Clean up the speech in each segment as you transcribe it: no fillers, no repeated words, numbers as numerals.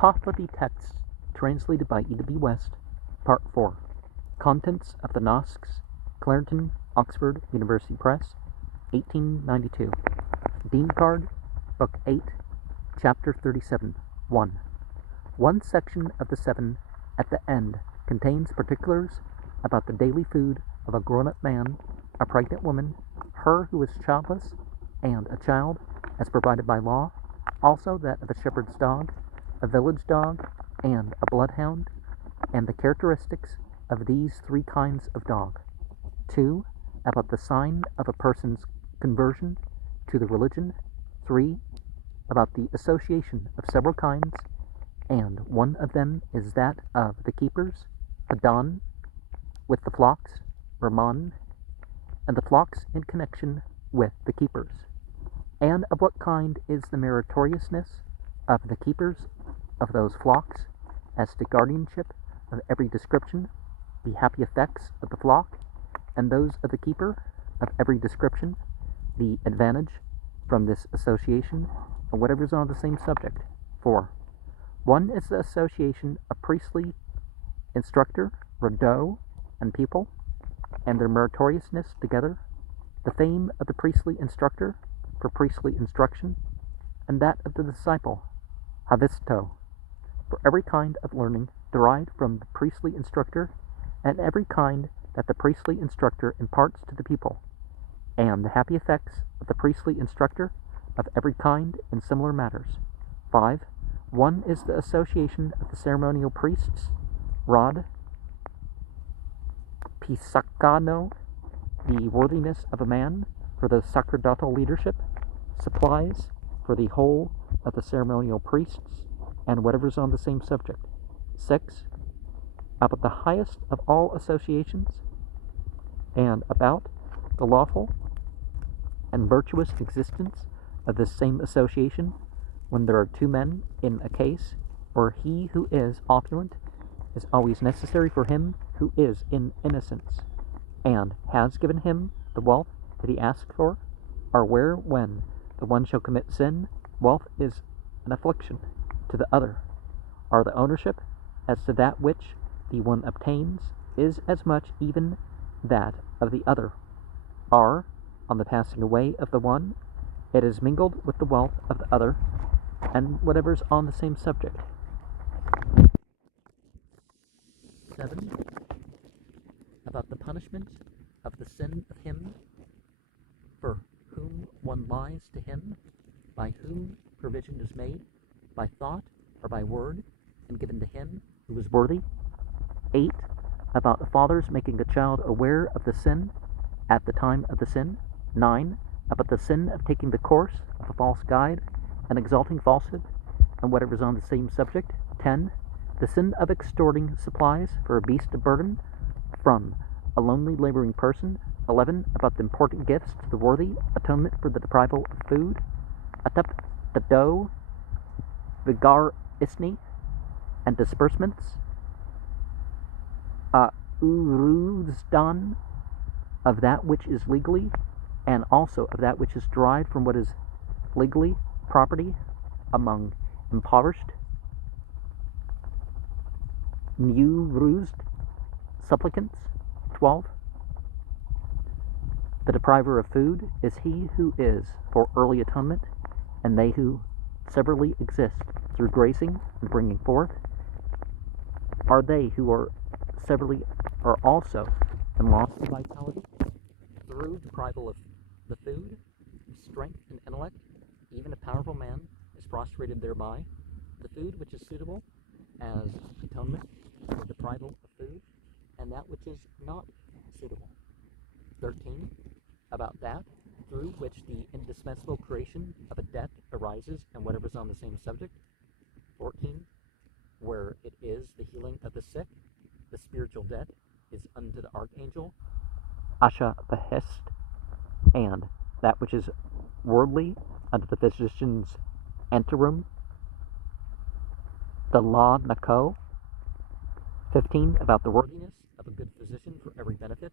Pahlavi texts, translated by E.W. West, Part 4. Contents of the Nasks, Clarendon, Oxford University Press, 1892. Dinkard, Book 8, Chapter 37, 1. One section of the 7 at the end contains particulars about the daily food of a grown-up man, a pregnant woman, her who is childless, and a child, as provided by law, also that of a shepherd's dog, a village dog, and a bloodhound, and the characteristics of these 3 kinds of dog. 2. About the sign of a person's conversion to the religion. 3. About the association of several kinds, and one of them is that of the keepers, Adon, with the flocks, Ramon, and the flocks in connection with the keepers. And of what kind is the meritoriousness of the keepers of those flocks, as to guardianship of every description, the happy effects of the flock, and those of the keeper of every description, the advantage from this association, and whatever is on the same subject. 4. One is the association of priestly instructor, Radeau, and pupil, and their meritoriousness together, the fame of the priestly instructor for priestly instruction, and that of the disciple, Havisto, for every kind of learning derived from the priestly instructor, and every kind that the priestly instructor imparts to the pupil, and the happy effects of the priestly instructor of every kind in similar matters. 5. One is the association of the ceremonial priests, Rod, Pisacano, the worthiness of a man for the sacerdotal leadership, supplies for the whole of the ceremonial priests, and whatever is on the same subject. 6. About the highest of all associations, and about the lawful and virtuous existence of this same association when there are 2 men in a case, or he who is opulent is always necessary for him who is in innocence, and has given him the wealth that he asked for, or where, when the one shall commit sin, wealth is an affliction to the other, or the ownership as to that which the one obtains is as much even that of the other, or, on the passing away of the one, it is mingled with the wealth of the other, and whatever's on the same subject. 7. About the punishment of the sin of him for whom one lies to him, by whom provision is made, by thought or by word, and given to him who is worthy. 8. About the fathers making a child aware of the sin at the time of the sin. 9. About the sin of taking the course of a false guide and exalting falsehood, and whatever is on the same subject. 10. The sin of extorting supplies for a beast of burden from a lonely laboring person. 11. About the important gifts to the worthy, atonement for the deprival of food, atap the dough, vigar isni, and disbursements, uruzdan, of that which is legally, and also of that which is derived from what is legally property among impoverished, new-rused supplicants. 12. The depriver of food is he who is for early atonement, and they who severally exist through grazing and bringing forth are they who are severally are also in loss of vitality through deprival of the food, strength and intellect. Even a powerful man is prostrated thereby. The food which is suitable as atonement for deprival of food, and that which is not suitable. 13. About that through which the indispensable creation of a debt arises, and whatever is on the same subject. 14. Where it is the healing of the sick, the spiritual debt is unto the archangel, Asha Behest, and that which is worldly unto the physician's anteroom, the law Nako. 15. About the worthiness of a good physician for every benefit,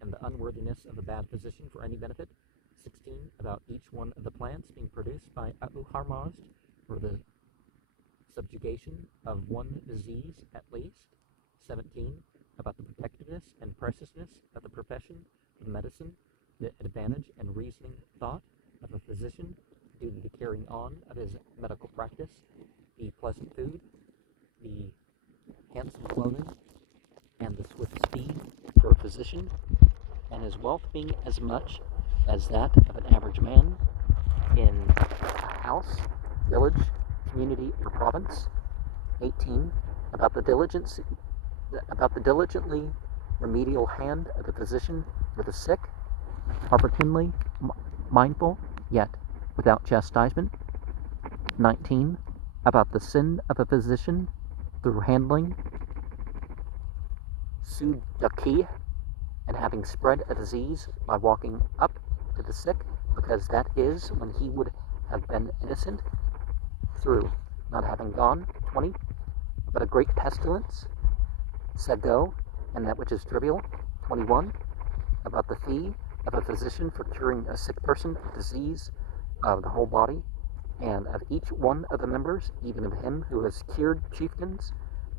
and the unworthiness of a bad physician for any benefit. 16. About each one of the plants being produced by Abu Harmazd for the subjugation of one disease at least. 17. About the protectiveness and preciousness of the profession of medicine, the advantage and reasoning thought of a physician due to the carrying on of his medical practice, the pleasant food, the handsome clothing, and the swift speed for a physician, and his wealth being as much as that of an average man in a house, village, community, or province. 18. About the diligently remedial hand of the physician for the sick, opportunely mindful, yet without chastisement. 19. About the sin of a physician through handling pseudochy and having spread a disease by walking up to the sick, because that is when he would have been innocent through not having gone. 20. But a great pestilence, sago, and that which is trivial. 21. About the fee of a physician for curing a sick person of disease of the whole body, and of each one of the members, even of him who has cured chieftains,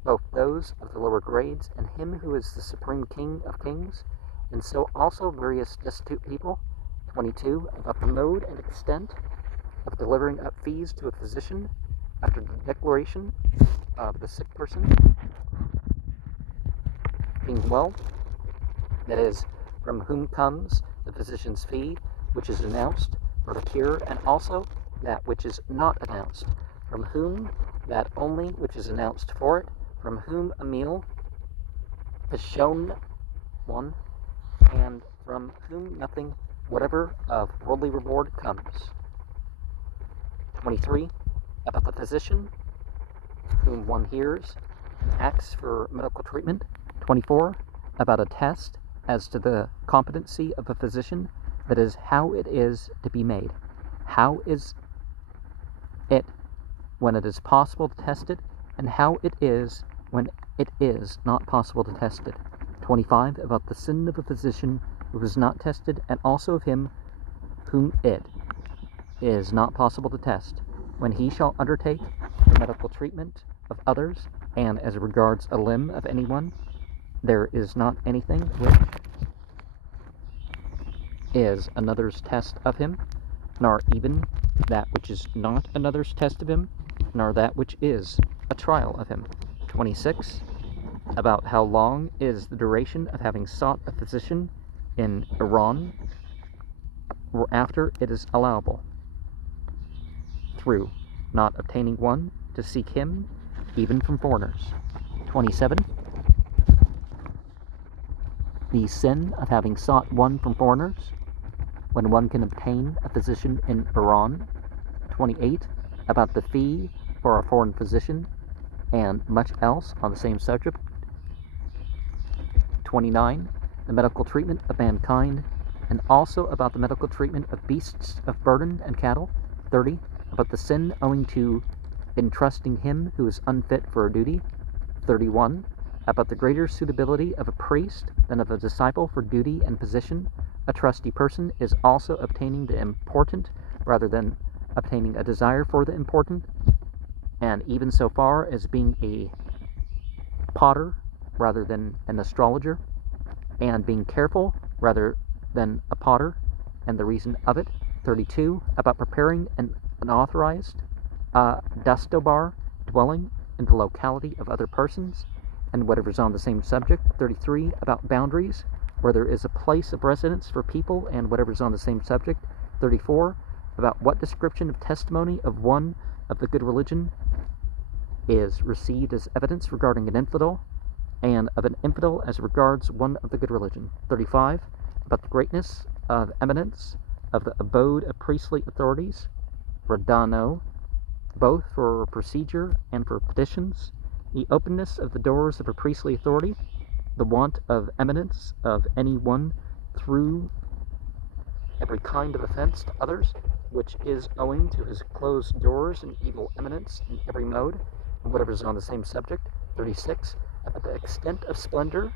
both those of the lower grades, and him who is the supreme king of kings, and so also various destitute people. 22. About the mode and extent of delivering up fees to a physician after the declaration of the sick person being well, that is, from whom comes the physician's fee, which is announced for the cure, and also that which is not announced, from whom that only which is announced for it, from whom a meal is shown one, and from whom nothing whatever of worldly reward comes. 23. About the physician whom one hears and acts for medical treatment. 24. About a test as to the competency of a physician, that is, how it is to be made. How is it when it is possible to test it, and how it is when it is not possible to test it. 25. About the sin of a physician who is not tested, and also of him whom it is not possible to test, when he shall undertake the medical treatment of others, and as regards a limb of anyone, there is not anything which is another's test of him, nor even that which is not another's test of him, nor that which is a trial of him. 26. About how long is the duration of having sought a physician in Iran, or after it is allowable, through not obtaining one, to seek him, even from foreigners. 27. The sin of having sought one from foreigners, when one can obtain a physician in Iran. 28. About the fee for a foreign physician, and much else on the same subject. 29. The medical treatment of mankind, and also about the medical treatment of beasts of burden and cattle. 30. About the sin owing to entrusting him who is unfit for a duty. 31. About the greater suitability of a priest than of a disciple for duty and position. A trusty person is also obtaining the important rather than obtaining a desire for the important, and even so far as being a potter rather than an astrologer, and being careful rather than a potter, and the reason of it. 32. About preparing an unauthorized dustobar dwelling in the locality of other persons, and whatever is on the same subject. 33. About boundaries, where there is a place of residence for people, and whatever is on the same subject. 34. About what description of testimony of one of the good religion is received as evidence regarding an infidel, and of an infidel as regards one of the good religion. 35. About the greatness of eminence of the abode of priestly authorities, radano, both for procedure and for petitions, the openness of the doors of a priestly authority, the want of eminence of any one through every kind of offense to others, which is owing to his closed doors and evil eminence in every mode, and whatever is on the same subject. 36. About the extent of splendor,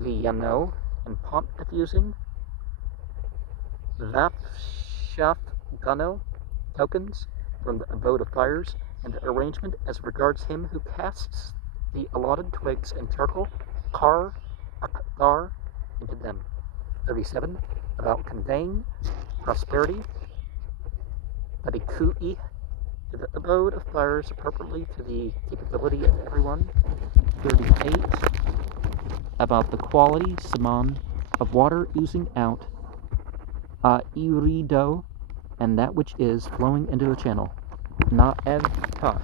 villano, and pomp diffusing, vafshaf gano, tokens from the abode of fires, and arrangement as regards him who casts the allotted twigs and charcoal, car, into them. 37. About conveying prosperity, padikui, to the abode of fires appropriately to the capability of everyone. 38. About the quality, saman, of water oozing out, irido, and that which is flowing into a channel, na ev taf.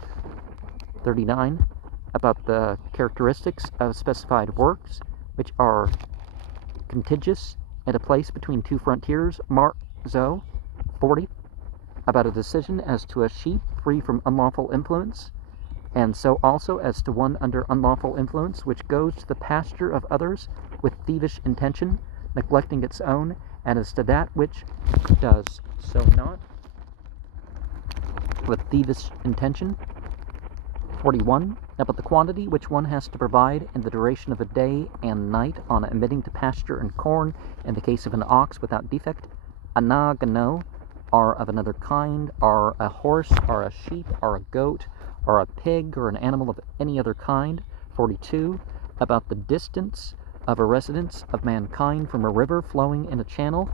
39. About the characteristics of specified works, which are contiguous at a place between two frontiers, mar zo. 40. About a decision as to a sheep free from unlawful influence, and so also as to one under unlawful influence, which goes to the pasture of others with thievish intention, neglecting its own, and as to that which does so not with thievish intention. 41. About the quantity which one has to provide in the duration of a day and night on emitting to pasture and corn, in the case of an ox without defect, anagano, are of another kind, are a horse, are a sheep, are a goat, or a pig, or an animal of any other kind. 42. About the distance of a residence of mankind from a river flowing in a channel.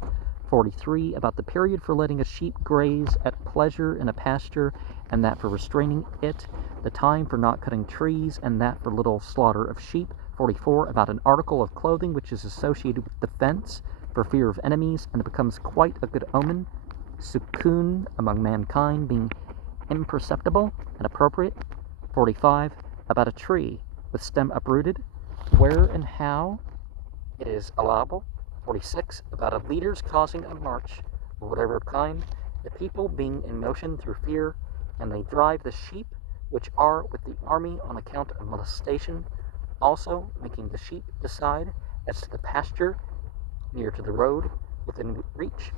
43. About the period for letting a sheep graze at pleasure in a pasture, and that for restraining it, the time for not cutting trees, and that for little slaughter of sheep. 44. About an article of clothing which is associated with defense for fear of enemies, and it becomes quite a good omen, sukun, among mankind, being imperceptible and appropriate. 45. About a tree with stem uprooted, where and how it is allowable. 46. About a leader's causing a march of whatever kind, the people being in motion through fear, and they drive the sheep which are with the army on account of molestation, also making the sheep decide as to the pasture near to the road within reach,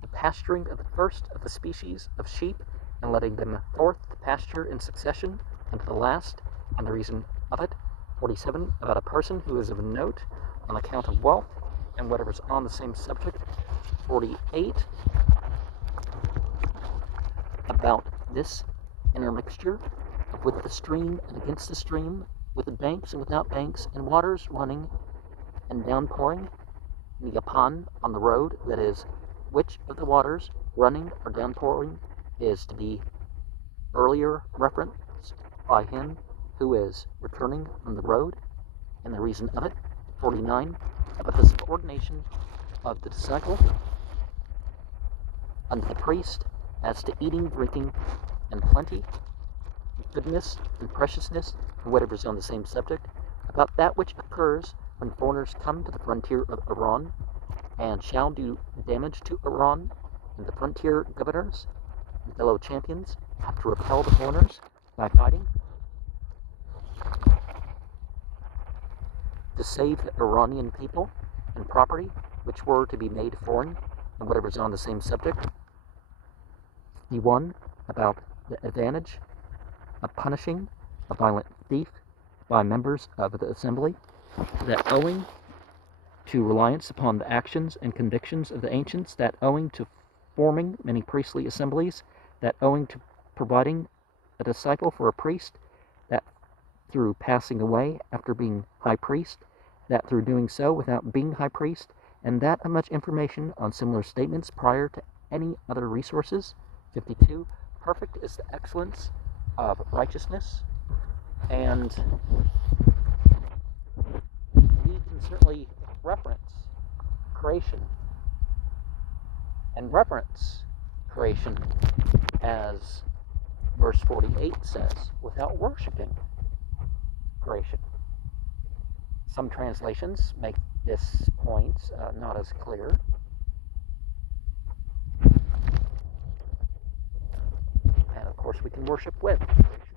the pasturing of the first of the species of sheep, and letting them forth to pasture in succession unto the last, and the reason of it. 47. About a person who is of note on account of wealth, and whatever's on the same subject. 48. About this intermixture of with the stream and against the stream, with the banks and without banks, and waters running and downpouring, Nigapan on the road, that is, which of the waters running or downpouring is to be earlier referenced by him who is returning from the road, and the reason of it. 49. About the subordination of the disciple unto the priest as to eating, drinking, and plenty, goodness, and preciousness, and whatever is on the same subject. About that which occurs when foreigners come to the frontier of Iran, and shall do damage to Iran, and the frontier governors and fellow champions have to repel the foreigners by fighting to save the Iranian people and property which were to be made foreign, and whatever is on the same subject. The one about the advantage of punishing a violent thief by members of the assembly, that owing to reliance upon the actions and convictions of the ancients, that owing to forming many priestly assemblies, that owing to providing a disciple for a priest, that through passing away after being high priest, that through doing so without being high priest, and that of much information on similar statements prior to any other resources. 52. Perfect is the excellence of righteousness, and we can certainly reference creation and reverence creation, as verse 48 says, without worshiping creation. Some translations make this point not as clear. And of course we can worship with creation.